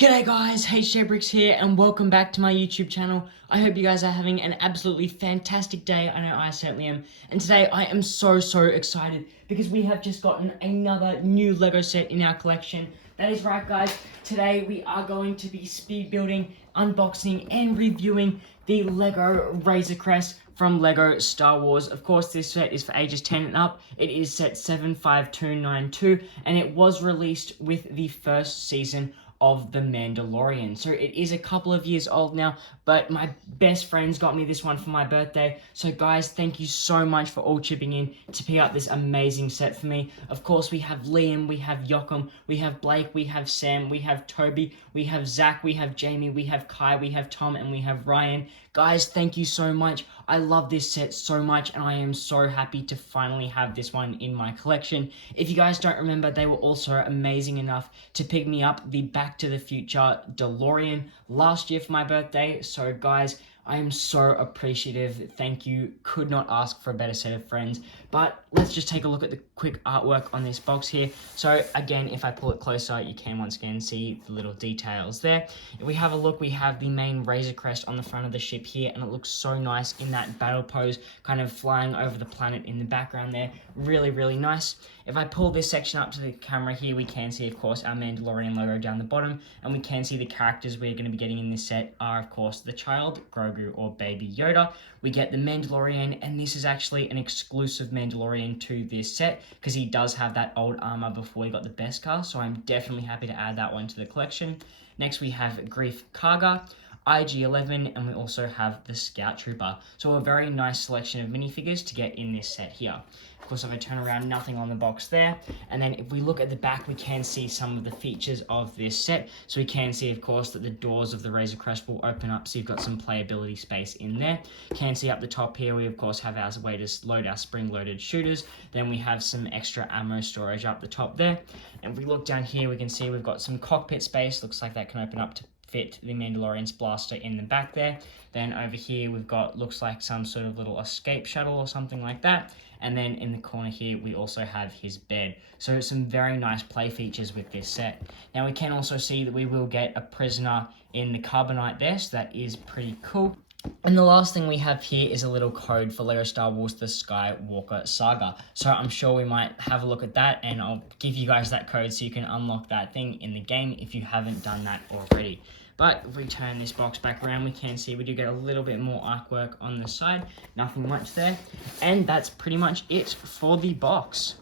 G'day guys, HJBricks here and welcome back to my YouTube channel. I hope you guys are having an absolutely fantastic day. I know I certainly am. And today I am so excited because we have just gotten another new Lego set in our collection. That is right guys, today we are going to be speed building, unboxing and reviewing the Lego Razor Crest from Lego Star Wars. Of course, this set is for ages 10 and up. It is set 75292 and it was released with the first season of The Mandalorian. So it is a couple of years old now, but my best friends got me this one for my birthday. So guys, thank you so much for all chipping in to pick up this amazing set for me. Of course, we have Liam, we have Jochem, we have Blake, we have Sam, we have Tobie, we have Zach, we have Jamie, we have Kai, we have Tom, and we have Ryan. Guys, thank you so much. I love this set so much, and I am so happy to finally have this one in my collection. If you guys don't remember, they were also amazing enough to pick me up the Back to the Future DeLorean last year for my birthday. So guys, I am so appreciative. Thank you. Could not ask for a better set of friends. But let's just take a look at the quick artwork on this box here. So again, if I pull it closer, you can once again see the little details there. If we have a look, we have the main Razor Crest on the front of the ship here, and it looks so nice in that battle pose, kind of flying over the planet in the background there. Really nice. If I pull this section up to the camera here, we can see, of course, our Mandalorian logo down the bottom, and we can see the characters we're going to be getting in this set are, of course, the child, Grogu or Baby Yoda. We get the Mandalorian, and this is actually an exclusive Mandalorian to this set, because he does have that old armor before he got the Beskar, so I'm definitely happy to add that one to the collection. Next, we have Grief Karga, IG-11, and we also have the Scout Trooper. So a very nice selection of minifigures to get in this set here. Of course, if I turn around, nothing on the box there. And then if we look at the back, we can see some of the features of this set. So we can see, of course, that the doors of the Razor Crest will open up, so you've got some playability space in there. Can see up the top here, we of course have our way to load our spring-loaded shooters. Then we have some extra ammo storage up the top there. And if we look down here, we can see we've got some cockpit space. Looks like that can open up to fit the Mandalorian's blaster in the back there. Then over here we've got, looks like some sort of little escape shuttle or something like that. And then in the corner here we also have his bed. So some very nice play features with this set. Now we can also see that we will get a prisoner in the carbonite there, so that is pretty cool. And the last thing we have here is a little code for Lego Star Wars The Skywalker Saga. So I'm sure we might have a look at that, and I'll give you guys that code so you can unlock that thing in the game if you haven't done that already. But if we turn this box back around, we can see we do get a little bit more artwork on the side. Nothing much there. And that's pretty much it for the box.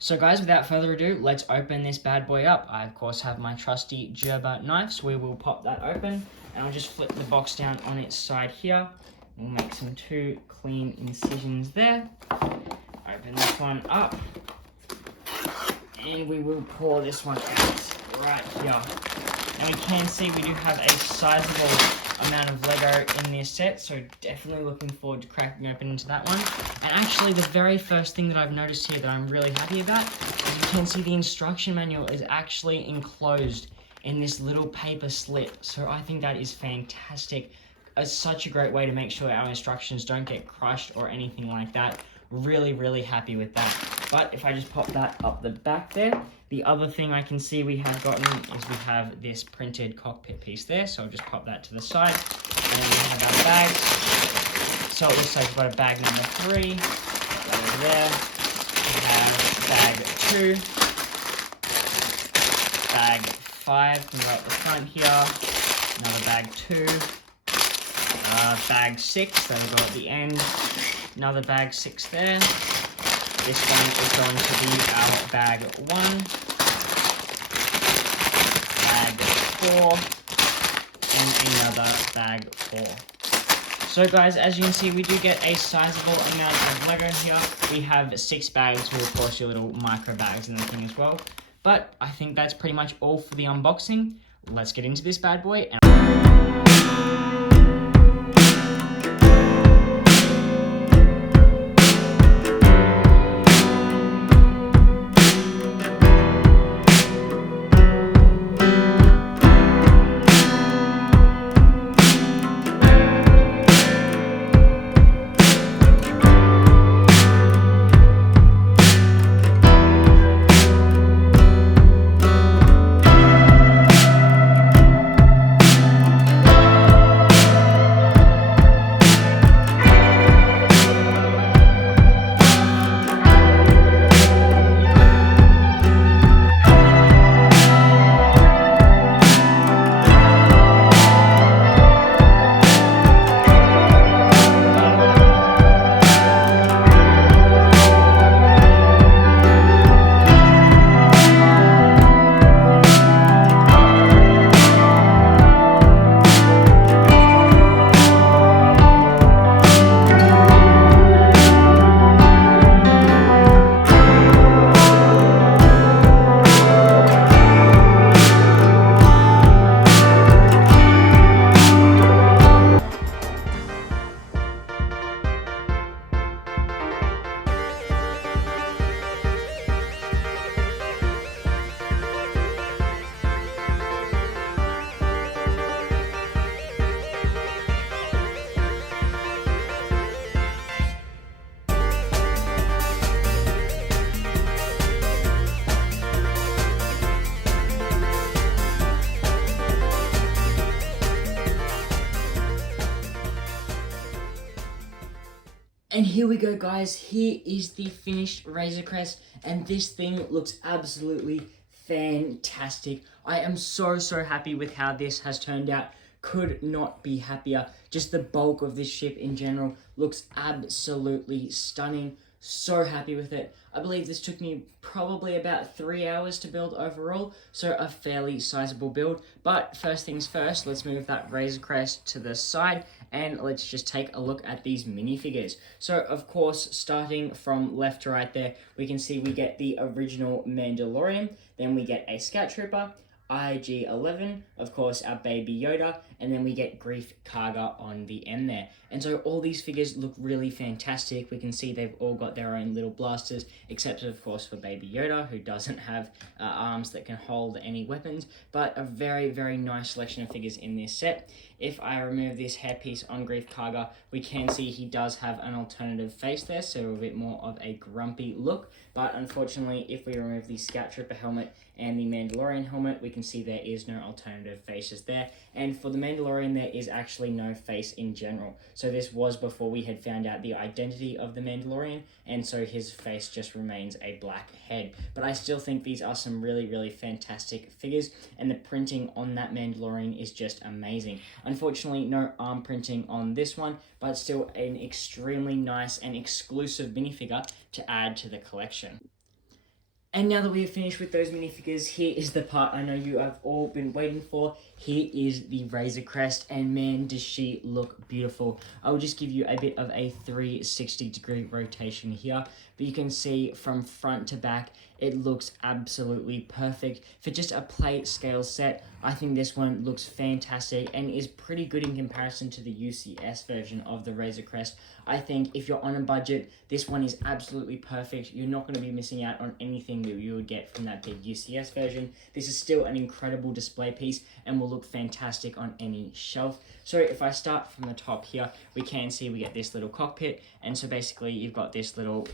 So guys, without further ado, let's open this bad boy up. I, of course, have my trusty Gerber knife, so we will pop that open. And I'll just flip the box down on its side here. We'll make some 2 clean incisions there. Open this one up. And we will pour this one out right here. And we can see we do have a sizable amount of Lego in this set, so definitely looking forward to cracking open into that one. And actually, the very first thing that I've noticed here that I'm really happy about is you can see the instruction manual is actually enclosed in this little paper slip. So I think that is fantastic. It's such a great way to make sure our instructions don't get crushed or anything like that. Really happy with that. But if I just pop that up the back there, the other thing I can see we have gotten is we have this printed cockpit piece there. So I'll just pop that to the side. And then we have our bags. So it looks like we've got a bag number 3. Over there. We have bag 2. Bag 5 can go up the front here. Another bag 2. Bag 6, that'll go at the end. Another bag 6 there. This one is going to be our bag 1. Bag 4. And another bag 4. So guys, as you can see, we do get a sizable amount of Lego here. We have 6 bags with, of course, your little micro bags and everything as well. But I think that's pretty much all for the unboxing. Let's get into this bad boy. And here we go, guys. Here is the finished Razor Crest, and this thing looks absolutely fantastic. I am so happy with how this has turned out. Could not be happier. Just the bulk of this ship in general looks absolutely stunning. So happy with it. I believe this took me probably about 3 hours to build overall, so a fairly sizable build. But first things first, let's move that Razor Crest to the side and let's just take a look at these minifigures. So of course, starting from left to right there, we can see we get the original Mandalorian, then we get a Scout Trooper, IG-11, of course our Baby Yoda, and then we get Greef Karga on the end there. And so all these figures look really fantastic. We can see they've all got their own little blasters, except of course for Baby Yoda, who doesn't have arms that can hold any weapons, but a very nice selection of figures in this set. If I remove this hairpiece on Greef Karga, we can see he does have an alternative face there, so a bit more of a grumpy look. But unfortunately, if we remove the Scout Trooper helmet and the Mandalorian helmet, we can see there is no alternative faces there. And for the Mandalorian, there is actually no face in general. So this was before we had found out the identity of the Mandalorian, and so his face just remains a black head. But I still think these are some really fantastic figures, and the printing on that Mandalorian is just amazing. Unfortunately, no arm printing on this one, but still an extremely nice and exclusive minifigure to add to the collection. And now that we have finished with those minifigures, here is the part I know you have all been waiting for. Here is the Razor Crest, and man, does she look beautiful. I will just give you a bit of a 360-degree rotation here, but you can see from front to back, it looks absolutely perfect. For just a plate scale set, I think this one looks fantastic and is pretty good in comparison to the UCS version of the Razor Crest. I think if you're on a budget, this one is absolutely perfect. You're not going to be missing out on anything that you would get from that big UCS version. This is still an incredible display piece and will look fantastic on any shelf. So if I start from the top here, we can see we get this little cockpit, and so basically you've got this little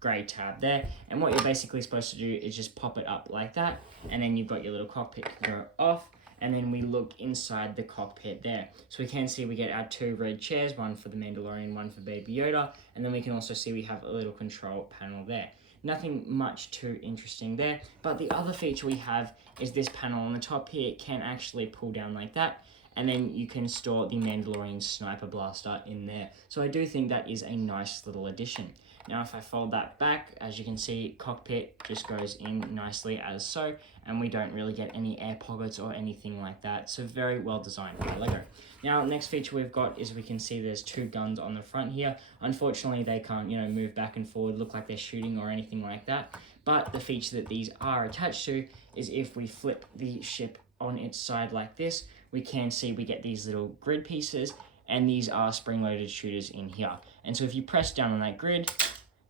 grey tab there, and what you're basically supposed to do is just pop it up like that, and then you've got your little cockpit can go off, and then we look inside the cockpit there. So we can see we get our 2 red chairs, one for the Mandalorian, one for Baby Yoda, and then we can also see we have a little control panel there. Nothing much too interesting there, but the other feature we have is this panel on the top here. It can actually pull down like that, and then you can store the Mandalorian sniper blaster in there. So I do think that is a nice little addition. Now if I fold that back, as you can see, cockpit just goes in nicely as so, and we don't really get any air pockets or anything like that. So very well designed by Lego. Now next feature we've got is we can see there's 2 guns on the front here. Unfortunately they can't, move back and forward, look like they're shooting or anything like that. But the feature that these are attached to is if we flip the ship on its side like this, we can see we get these little grid pieces, and these are spring-loaded shooters in here. And so if you press down on that grid,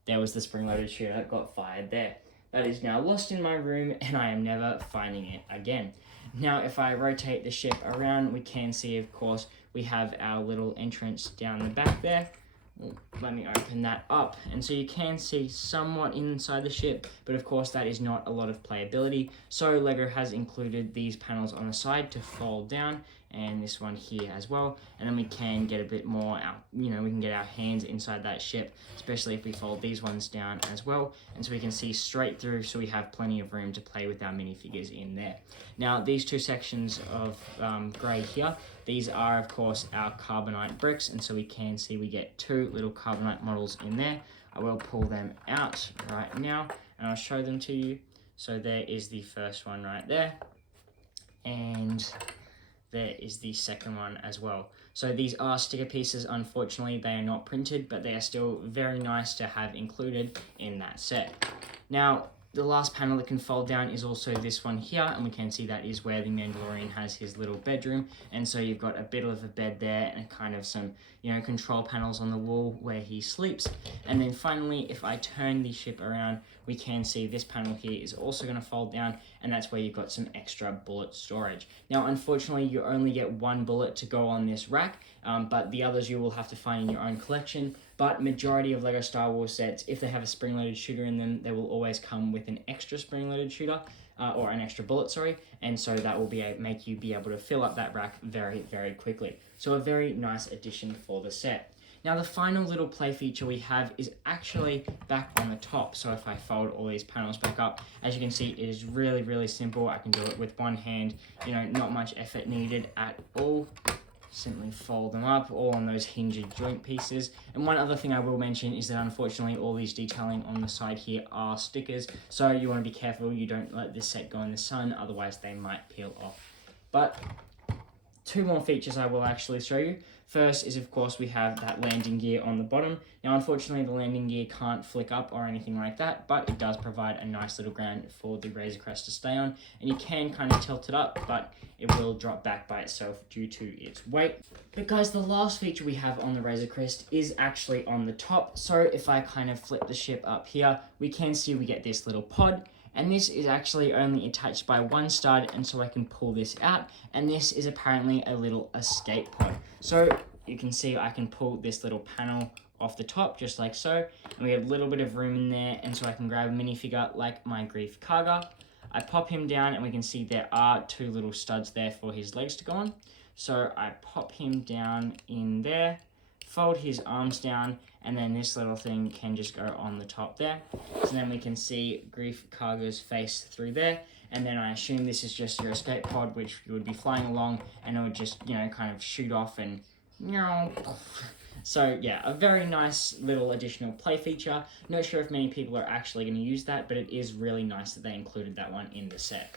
there was the spring-loaded shooter that got fired there. That is now lost in my room, and I am never finding it again. Now, if I rotate the ship around, we can see, of course, we have our little entrance down the back there. Let me open that up, and so you can see somewhat inside the ship, but of course that is not a lot of playability. So Lego has included these panels on the side to fold down, and this one here as well, and then we can get a bit more out, we can get our hands inside that ship, especially if we fold these ones down as well, and so we can see straight through, so we have plenty of room to play with our minifigures in there. Now these 2 sections of grey here, these are of course our carbonite bricks, and so we can see we get 2 little carbonite models in there. I will pull them out right now and I'll show them to you. So there is the first one right there, and there is the second one as well. So these are sticker pieces. Unfortunately, they are not printed, but they are still very nice to have included in that set. Now, the last panel that can fold down is also this one here, and we can see that is where the Mandalorian has his little bedroom, and so you've got a bit of a bed there and kind of some, control panels on the wall where he sleeps. And then finally, if I turn the ship around, we can see this panel here is also going to fold down, and that's where you've got some extra bullet storage. Now, unfortunately, you only get 1 bullet to go on this rack, but the others you will have to find in your own collection. But majority of Lego Star Wars sets, if they have a spring-loaded shooter in them, they will always come with an extra spring-loaded shooter, or an extra bullet, sorry, and so that will make you be able to fill up that rack very quickly. So a very nice addition for the set. Now the final little play feature we have is actually back on the top. So if I fold all these panels back up, as you can see, it is really, really simple. I can do it with one hand, you know, not much effort needed at all. Simply fold them up, all on those hinged joint pieces. And one other thing I will mention is that unfortunately all these detailing on the side here are stickers, so you want to be careful you don't let this set go in the sun, otherwise they might peel off. But two more features I will actually show you. First is, of course, we have that landing gear on the bottom. Now, unfortunately, the landing gear can't flick up or anything like that, but it does provide a nice little ground for the Razor Crest to stay on. And you can kind of tilt it up, but it will drop back by itself due to its weight. But guys, the last feature we have on the Razor Crest is actually on the top. So if I kind of flip the ship up here, we can see we get this little pod. And this is actually only attached by one stud, and so I can pull this out, and this is apparently a little escape pod. So you can see I can pull this little panel off the top, just like so, and we have a little bit of room in there, and so I can grab a minifigure like my Grief Karga. I pop him down, and we can see there are two little studs there for his legs to go on. So I pop him down in there, fold his arms down, and then this little thing can just go on the top there. So then we can see Grief Karga's face through there, and then I assume this is just your escape pod, which you would be flying along, and it would just, you know, kind of shoot off and, you know. So yeah, a very nice little additional play feature. Not sure if many people are actually going to use that, but it is really nice that they included that one in the set.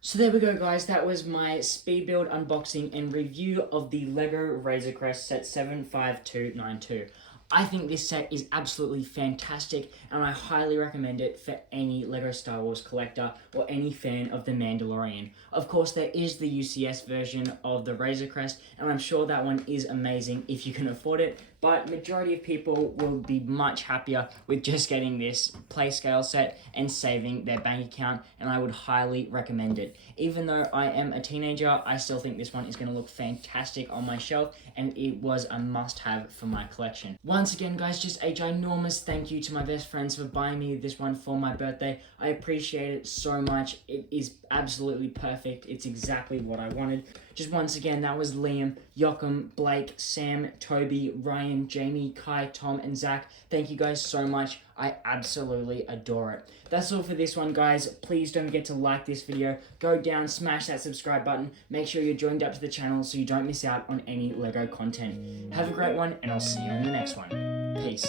So there we go, guys. That was my speed build unboxing and review of the Lego Razor Crest set 75292. I think this set is absolutely fantastic, and I highly recommend it for any Lego Star Wars collector or any fan of The Mandalorian. Of course, there is the UCS version of the Razor Crest, and I'm sure that one is amazing if you can afford it, but majority of people will be much happier with just getting this play scale set and saving their bank account, and I would highly recommend it. Even though I am a teenager, I still think this one is going to look fantastic on my shelf, and it was a must-have for my collection. Once again, guys, just a ginormous thank you to my best friends for buying me this one for my birthday. I appreciate it so much. It is absolutely perfect. It's exactly what I wanted. Just once again, that was Liam, Jochem, Blake, Sam, Tobie, Ryan, Jamie, Kai, Tom, and Zach. Thank you guys so much. I absolutely adore it. That's all for this one, guys. Please don't forget to like this video. Go down, smash that subscribe button. Make sure you're joined up to the channel so you don't miss out on any Lego content. Have a great one, and I'll see you in the next one. Peace.